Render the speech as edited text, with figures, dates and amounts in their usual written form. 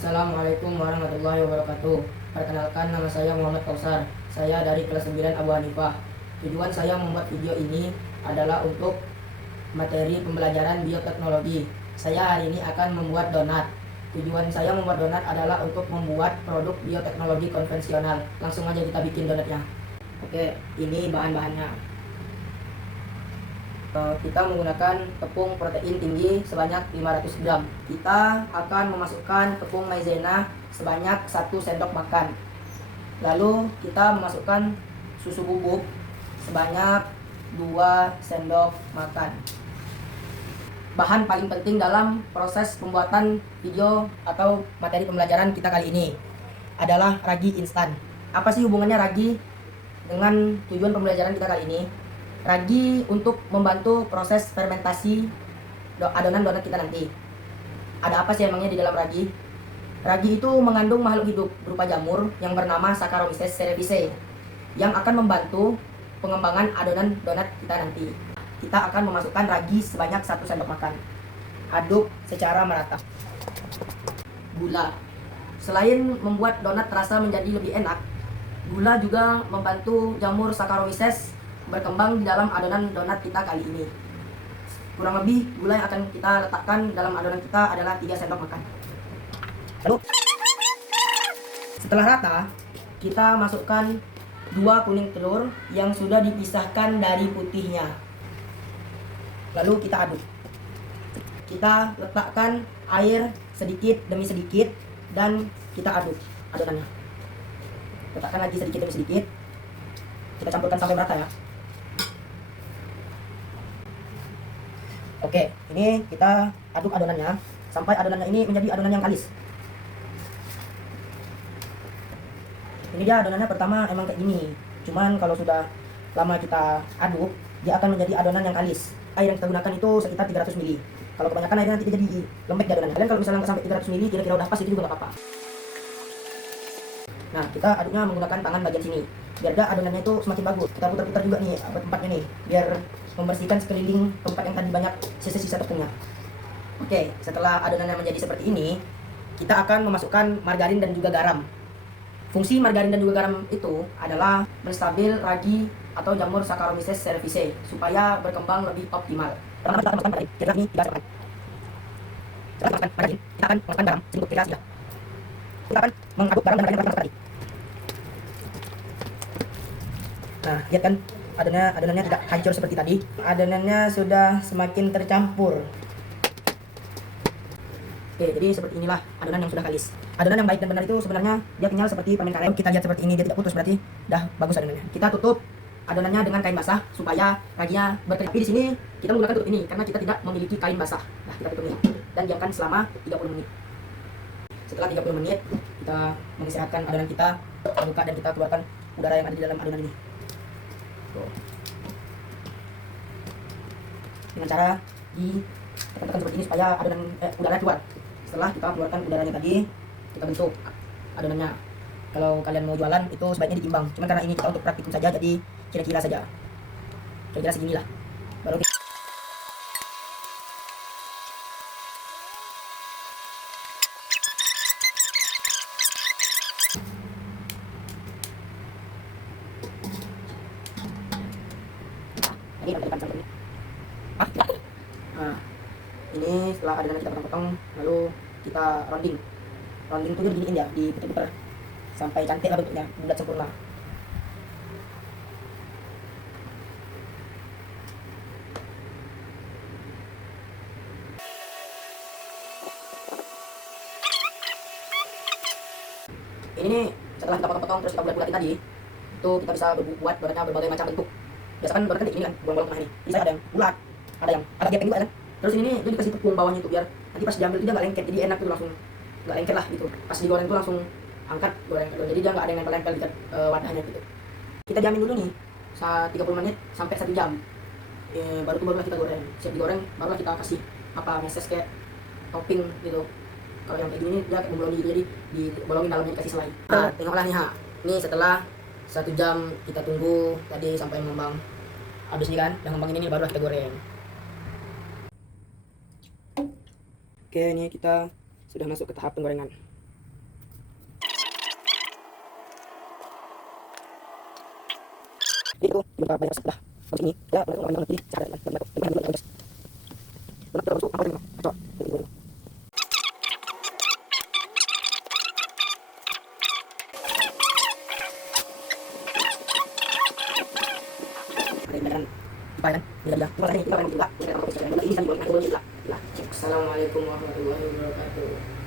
Assalamualaikum warahmatullahi wabarakatuh. Perkenalkan, nama saya Muhammad Kausar. Saya dari kelas 9 Abu Hanifah. Tujuan saya membuat video ini adalah untuk materi pembelajaran bioteknologi. Saya hari ini akan membuat donat. Tujuan saya membuat donat adalah untuk membuat produk bioteknologi konvensional. Langsung aja kita bikin donatnya. Oke, ini bahan-bahannya. Kita menggunakan tepung protein tinggi sebanyak 500 gram. Kita akan memasukkan tepung maizena sebanyak 1 sendok makan. Lalu kita memasukkan susu bubuk sebanyak 2 sendok makan. Bahan paling penting dalam proses pembuatan video atau materi pembelajaran kita kali ini adalah ragi instan. Apa sih hubungannya ragi dengan tujuan pembelajaran kita kali ini? Ragi untuk membantu proses fermentasi adonan donat kita nanti. Ada apa sih emangnya di dalam ragi? Ragi itu mengandung makhluk hidup berupa jamur yang bernama Saccharomyces cerevisiae yang akan membantu pengembangan adonan donat kita nanti. Kita akan memasukkan ragi sebanyak 1 sendok makan. Aduk secara merata. Gula. Selain membuat donat terasa menjadi lebih enak, gula juga membantu jamur Saccharomyces berkembang di dalam adonan donat kita kali ini. Kurang lebih gula yang akan kita letakkan dalam adonan kita adalah 3 sendok makan. Lalu setelah rata, kita masukkan 2 kuning telur yang sudah dipisahkan dari putihnya. Lalu kita aduk. Kita letakkan air sedikit demi sedikit dan kita aduk adonannya. Letakkan lagi sedikit demi sedikit. Kita campurkan sampai merata ya. Oke, ini kita aduk adonannya sampai adonannya ini menjadi adonan yang kalis. Ini dia adonannya pertama emang kayak gini. Cuman kalau sudah lama kita aduk, dia akan menjadi adonan yang kalis. Air yang kita gunakan itu sekitar 300 ml. Kalau kebanyakan airnya nanti jadi lembek di adonannya. Kalian kalau misalnya sampai 300 ml kira-kira udah pas, itu juga nggak apa-apa. Nah, kita aduknya menggunakan tangan bagian sini. Biar adonannya itu semakin bagus. Kita putar-putar juga nih tempatnya nih, biar membersihkan sekeliling tempat yang tadi banyak sisa-sisa tepungnya. Oke, setelah adonannya menjadi seperti ini, kita akan memasukkan margarin dan juga garam. Fungsi margarin dan juga garam itu adalah menstabil ragi atau jamur Saccharomyces cerevisiae supaya berkembang lebih optimal. Pertama kita masukkan margarin, kira-kira ini 3 sendok. Setelah masukkan margarin, kita akan masukkan garam sedikit, kira-kira sudah. Kita akan mengaduk garam dan margarin tadi. Nah, lihat kan adonannya tidak hancur seperti tadi. Adonannya sudah semakin tercampur. Oke, jadi seperti inilah adonan yang sudah kalis. Adonan yang baik dan benar itu sebenarnya dia kenyal seperti permen karet. Kita lihat seperti ini, dia tidak putus, berarti dah bagus adonannya. Kita tutup adonannya dengan kain basah supaya raginya berkeringat. Tapi di sini kita menggunakan tutup ini karena kita tidak memiliki kain basah. Nah, kita tutup ini dan diamkan selama 30 menit. Setelah 30 menit, kita mengistirahatkan adonan kita, buka dan kita keluarkan udara yang ada di dalam adonan ini. Tuh. Dengan cara ditekan-tekan seperti ini supaya adonan udara keluar. Setelah kita keluarkan udaranya tadi, kita bentuk adonannya. Kalau kalian mau jualan itu sebaiknya ditimbang. Cuman karena ini kita untuk praktikum saja, jadi kira-kira saja. Kira-kira segini lah. Baru ini depan ini. Nah, ini setelah adonan kita potong-potong, lalu kita rounding. Rounding itu diginiin ya, diputar-putar sampai cantik lah bentuknya, bulat sempurna. Ini nih, setelah kita potong-potong terus kita bulat-bulatin tadi, itu kita bisa buat donatnya berbagai macam bentuk. Biasakan donat kan kayak gini kan, bolong-bolong tengah ini. Ini saya ada yang bulat, ada yang agak gepeng juga kan. Terus ini nih, dia dikasih tepung bawahnya itu biar nanti pas diambil dia nggak lengket, jadi enak gitu, langsung nggak lengket lah gitu. Pas digoreng tuh langsung angkat goreng, jadi dia nggak ada yang nempel-nempel di wadahnya gitu. Kita diamin dulu nih 30 menit sampai 1 jam. Barulah kita goreng. Siap digoreng, barulah kita kasih meses kayak topping gitu. Kalau yang kayak gini dia kayak membolongi gitu, jadi dibolongin dalamnya dikasih selai. Nah, tengoklah nih Ini setelah 1 jam kita tunggu tadi sampai mengembang. Habis nih kan, udah ngembang ini barulah kita goreng. Oke, ini kita sudah masuk ke tahap penggorengan. Jadi itu juga banyak setelah bagus ini ya orang orang pilih cara dan bagus. Benar terus apa ini? Coba. Assalamualaikum warahmatullahi wabarakatuh.